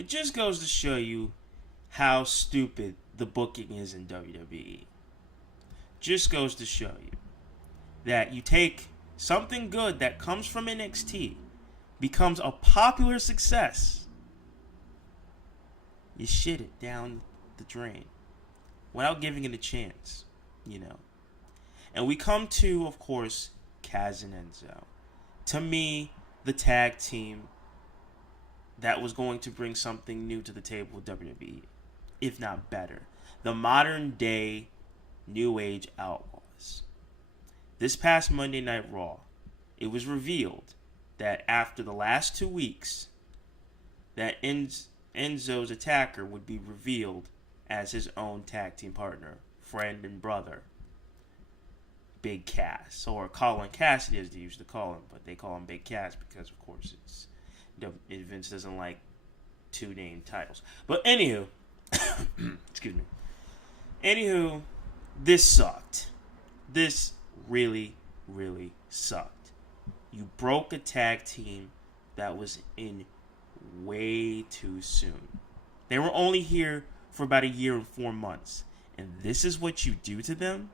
It just goes to show you how stupid the booking is in WWE. Just goes to show you that you take something good that comes from NXT, becomes a popular success, you shit it down the drain without giving it a chance, And we come to, of course, Cass and Enzo. To me, the tag team that was going to bring something new to the table with WWE, if not better. The modern day New Age Outlaws. This past Monday Night Raw, it was revealed that after the last 2 weeks, that Enzo's attacker would be revealed as his own tag team partner, friend and brother, Big Cass, or Colin Cassidy as they used to call him, but they call him Big Cass because, of course, Vince doesn't like two name titles. But anywho, excuse me. Anywho, this sucked. This really, really sucked. You broke a tag team that was in way too soon. They were only here for about a year and 4 months. And this is what you do to them?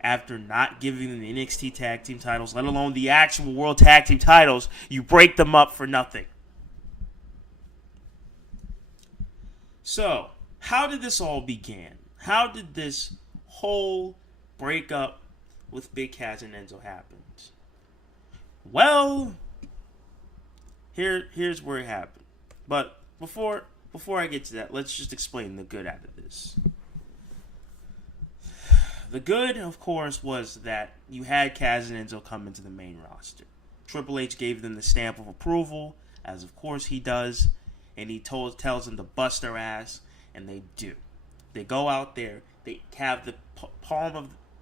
After not giving them the NXT tag team titles, let alone the actual world tag team titles, you break them up for nothing. So, how did this all begin? How did this whole breakup with Big Cass and Enzo happen? Well, here's where it happened. But before I get to that, let's just explain the good out of this. The good, of course, was that you had Cass and Enzo come into the main roster. Triple H gave them the stamp of approval, as of course he does, and he tells them to bust their ass, and they do. They go out there, they have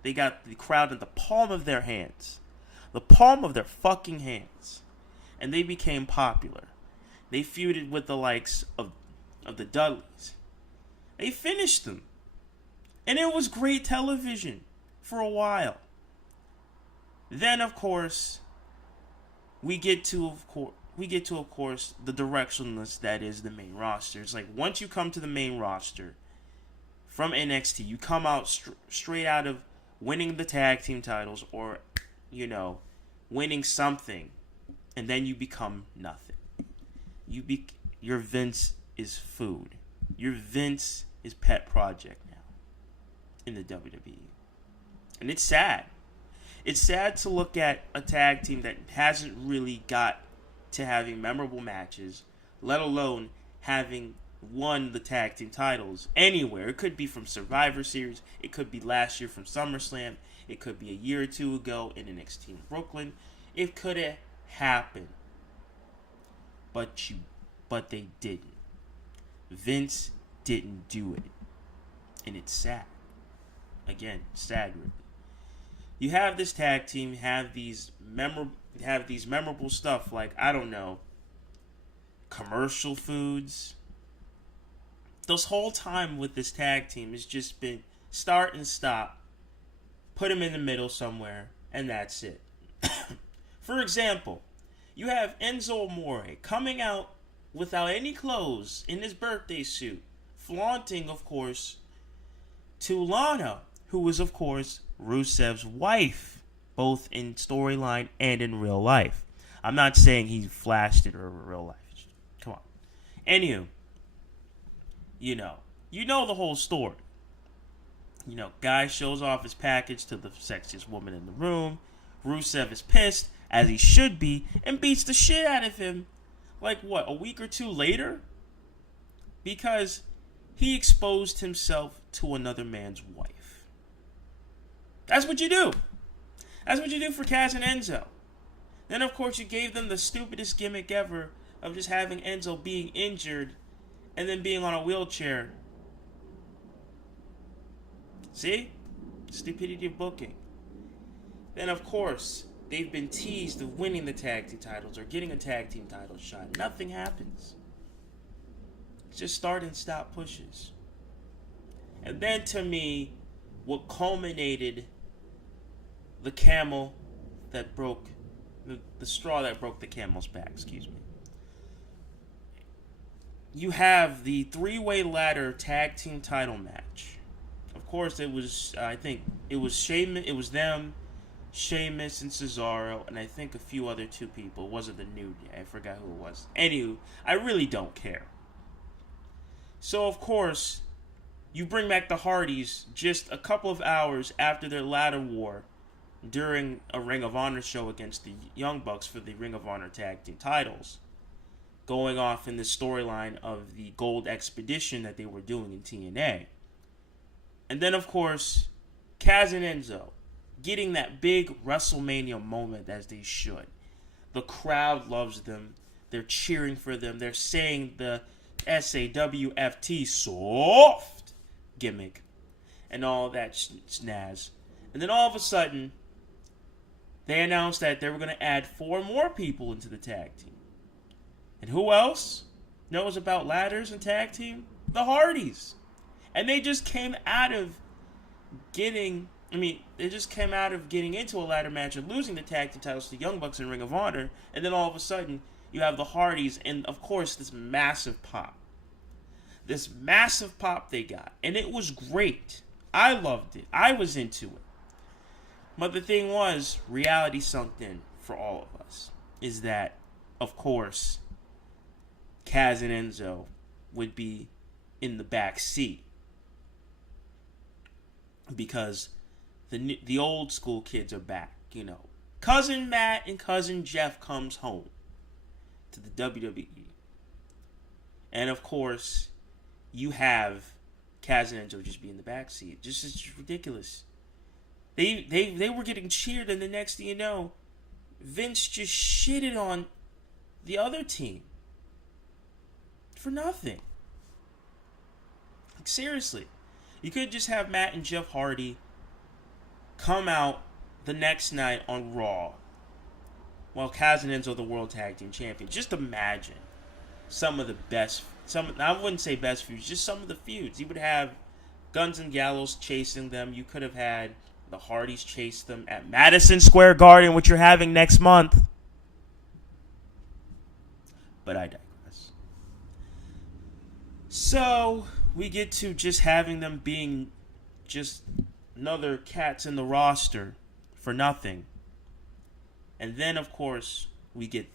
they got the crowd in the palm of their hands. The palm of their fucking hands. And they became popular. They feuded with the likes of the Dudleys. They finished them. And it was great television for a while. Then, of course, we get to, of course, the directionless that is the main roster. It's like once you come to the main roster from NXT, you come out straight out of winning the tag team titles or, winning something, and then you become nothing. Your Vince is food. Your Vince is pet project now in the WWE. And it's sad. It's sad to look at a tag team that hasn't really got to having memorable matches, let alone having won the tag team titles anywhere. It could be from Survivor Series. It could be last year from SummerSlam. It could be a year or two ago in NXT in Brooklyn. It could have happened. But they didn't. Vince didn't do it. And it's sad. Again, sad really. You have this tag team, have these memorable stuff like, I don't know, commercial foods. This whole time with this tag team has just been start and stop, put them in the middle somewhere, and that's it. For example, you have Enzo Amore coming out without any clothes in his birthday suit, flaunting, of course, to Lana, who was, of course, Rusev's wife, both in storyline and in real life. I'm not saying he flashed it or real life. Come on. Anywho, you know the whole story. Guy shows off his package to the sexiest woman in the room. Rusev is pissed, as he should be, and beats the shit out of him. Like, what, a week or two later? Because he exposed himself to another man's wife. That's what you do. That's what you do for Cass and Enzo. Then, of course, you gave them the stupidest gimmick ever of just having Enzo being injured and then being on a wheelchair. See? Stupidity of booking. Then, of course, they've been teased of winning the tag team titles or getting a tag team title shot. Nothing happens. It's just start and stop pushes. And then, to me, what culminated the camel that broke, the straw that broke the camel's back, excuse me. you have the three-way ladder tag team title match. Of course, it was, I think, it was Sheamus, it was them, Sheamus and Cesaro, and I think a few other two people. It wasn't the New Day. I forgot who it was. Anywho, I really don't care. So, of course, you bring back the Hardys just a couple of hours after their ladder war during a Ring of Honor show against the Young Bucks for the Ring of Honor tag team titles, going off in the storyline of the Gold Expedition that they were doing in TNA. And then, of course, Cass and Enzo getting that big WrestleMania moment as they should. The crowd loves them. They're cheering for them. They're saying the SAWFT soft gimmick and all that snaz. And then all of a sudden, they announced that they were going to add 4 more people into the tag team. And who else knows about ladders and tag team? The Hardys. And they just came out of getting into a ladder match and losing the tag team titles to the Young Bucks in Ring of Honor. And then all of a sudden, you have the Hardys and, of course, this massive pop. This massive pop they got. And it was great. I loved it. I was into it. But the thing was, reality sunk in for all of us. Is that, of course, Cass and Enzo would be in the back seat. Because the old school kids are back, you know. Cousin Matt and Cousin Jeff comes home to the WWE. And of course, you have Cass and Enzo just be in the backseat. Just it's ridiculous. They were getting cheered, and the next thing you know, Vince just shitted on the other team. For nothing. Like, seriously. You could just have Matt and Jeff Hardy come out the next night on Raw while Cass and Enzo are the World Tag Team Champions. Just imagine some of the best, I wouldn't say best feuds, just some of the feuds. You would have Guns and Gallows chasing them. You could have had the Hardys chase them at Madison Square Garden, which you're having next month. But I digress. So we get to just having them being just another cats in the roster for nothing. And then, of course, we get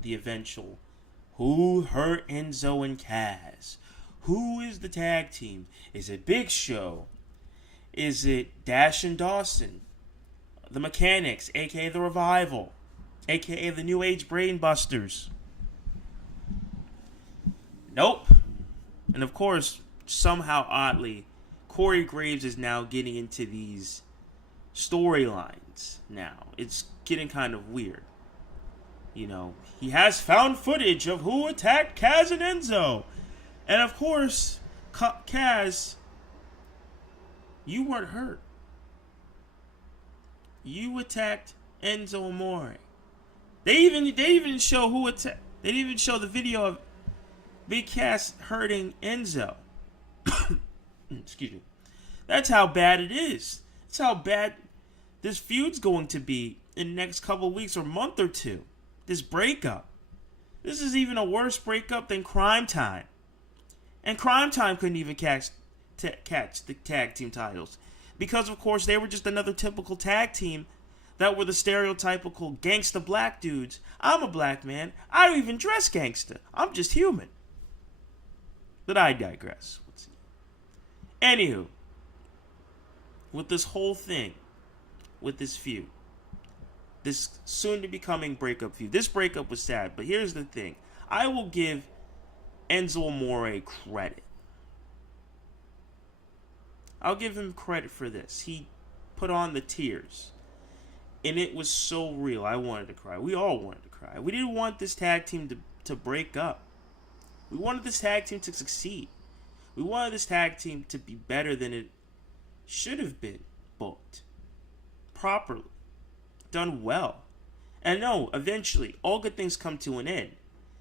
the eventual who hurt Enzo and Cass? Who is the tag team? Is it Big Show? Is it Dash and Dawson? The Mechanics, a.k.a. The Revival, a.k.a. the New Age Brainbusters? Nope. And of course, somehow oddly, Corey Graves is now getting into these storylines now. It's getting kind of weird. You know, he has found footage of who attacked Cass and Enzo. And of course, Cass, you weren't hurt. You attacked Enzo Amore. They even show who attacked. They didn't even show the video of Big Cass hurting Enzo. Excuse me. That's how bad it is. That's how bad this feud's going to be in the next couple of weeks or month or two. This breakup. This is even a worse breakup than Crime Time. And Crime Time couldn't even catch the tag team titles. Because, of course, they were just another typical tag team that were the stereotypical gangsta black dudes. I'm a black man. I don't even dress gangsta. I'm just human. But I digress. Let's see. Anywho, with this whole thing, with this feud, this soon-to-becoming breakup feud, this breakup was sad, but here's the thing. I will give Enzo Amore credit. I'll give him credit for this. He put on the tears. And it was so real. I wanted to cry. We all wanted to cry. We didn't want this tag team to break up. We wanted this tag team to succeed. We wanted this tag team to be better than it should have been booked. Properly. Done well. And no, eventually, all good things come to an end.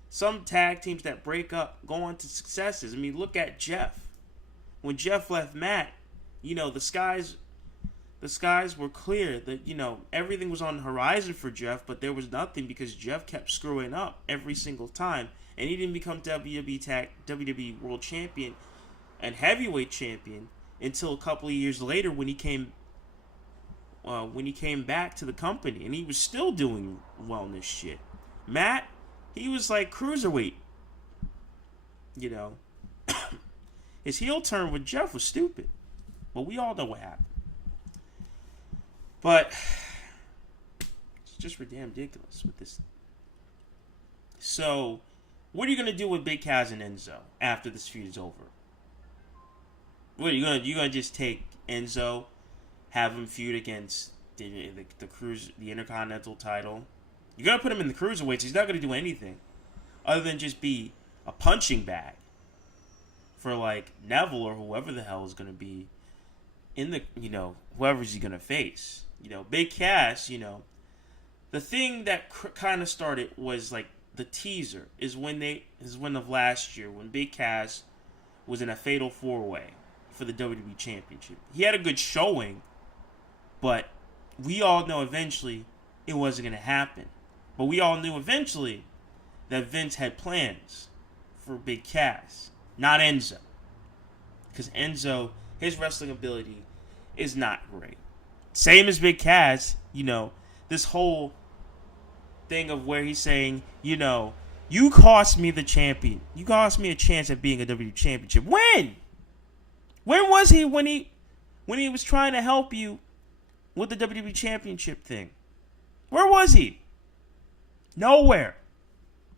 Some tag teams that break up go on to successes. I mean, look at Jeff. When Jeff left Matt, you know, the skies were clear. That, you know, everything was on the horizon for Jeff, but there was nothing because Jeff kept screwing up every single time. and he didn't become WWE World Champion and Heavyweight Champion until a couple of years later when he came back to the company, and he was still doing wellness shit. Matt, he was like cruiserweight. You know, his heel turn with Jeff was stupid, but we all know what happened. But it's just ridiculous with this. So, what are you gonna do with Big Cass and Enzo after this feud is over? What are you gonna just take Enzo, have him feud against the Intercontinental title? You're gonna put him in the cruiserweights. He's not gonna do anything other than just be a punching bag for like Neville or whoever the hell is gonna be in the whoever's he gonna face. Big Cass. The thing that kind of started was like the teaser is when of last year when Big Cass was in a fatal 4-way for the WWE Championship. He had a good showing, but we all know eventually it wasn't going to happen. But we all knew eventually that Vince had plans for Big Cass, not Enzo. Because Enzo, his wrestling ability is not great. Same as Big Cass, this whole thing of where he's saying, you cost me the champion. You cost me a chance at being a WWE Championship. When? When was he when he was trying to help you with the WWE Championship thing? Where was he? Nowhere.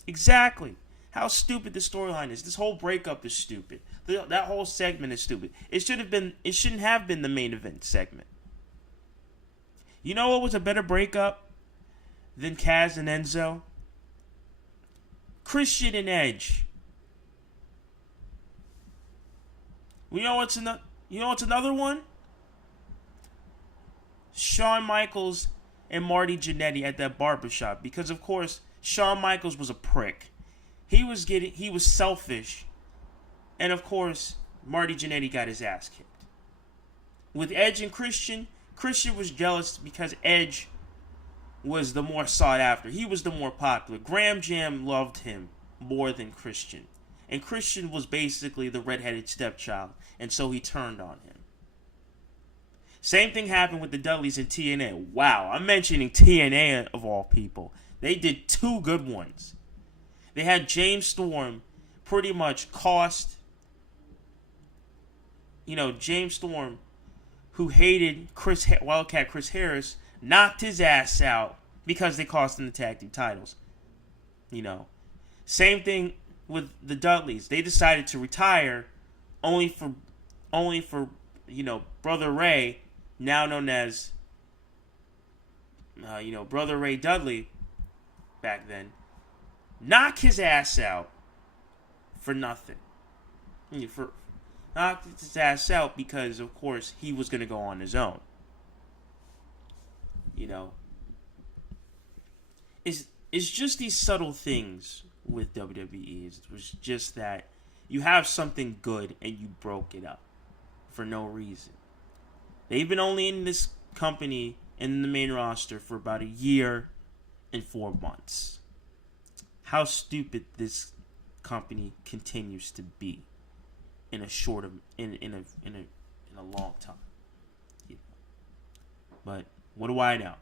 Exactly. How stupid the storyline is. This whole breakup is stupid. That whole segment is stupid. It shouldn't have been the main event segment. You know what was a better breakup than Cass and Enzo? Christian and Edge. You know what's another one? Shawn Michaels and Marty Jannetty at that barbershop. Because of course, Shawn Michaels was a prick. He was selfish. And of course, Marty Jannetty got his ass kicked. With Edge and Christian was jealous because Edge was the more sought after. He was the more popular. Graham Jam loved him more than Christian. And Christian was basically the redheaded stepchild. And so he turned on him. Same thing happened with the Dudleys in TNA. Wow, I'm mentioning TNA of all people. They did 2 good ones. They had James Storm pretty much cost, James Storm, who hated Wildcat Chris Harris, knocked his ass out because they cost him the tag team titles. Same thing with the Dudleys. They decided to retire only for Brother Ray, now known as Brother Ray Dudley back then, knock his ass out for nothing. Knocked his ass out because, of course, he was going to go on his own. It's just these subtle things with WWE. It was just that you have something good and you broke it up for no reason. They've been only in this company in the main roster for about 1 year and 4 months. How stupid this company continues to be in a long time. But what do I know?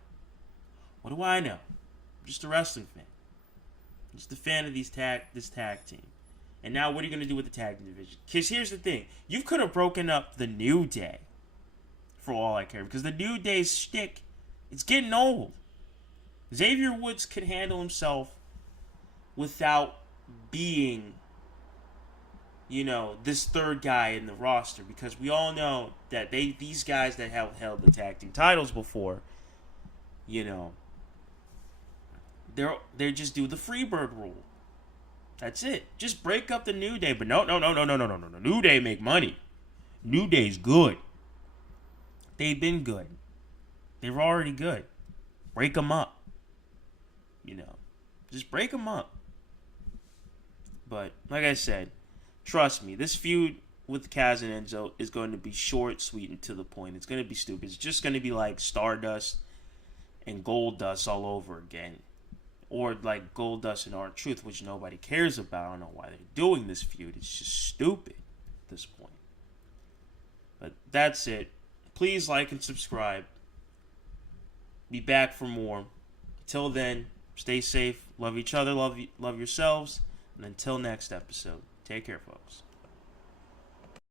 What do I know? I'm just a wrestling fan. I'm just a fan of this tag team. And now what are you going to do with the tag team division? Because here's the thing. You could have broken up the New Day for all I care. Because the New Day's shtick, it's getting old. Xavier Woods can handle himself without being, this third guy in the roster. Because we all know that these guys that have held the tag team titles before, they just do the Freebird rule. That's it. Just break up the New Day. But no. New Day make money. New Day's good. They've been good. They were already good. Break them up. Just break them up. But, like I said, trust me, this feud with Cass and Enzo is going to be short, sweet, and to the point. It's going to be stupid. It's just going to be like Stardust and Gold Dust all over again. or like Goldust and R-Truth, which nobody cares about. I don't know why they're doing this feud. It's just stupid at this point. But that's it. Please like and subscribe. Be back for more. Until then, stay safe, love each other, love yourselves, and until next episode, take care, folks.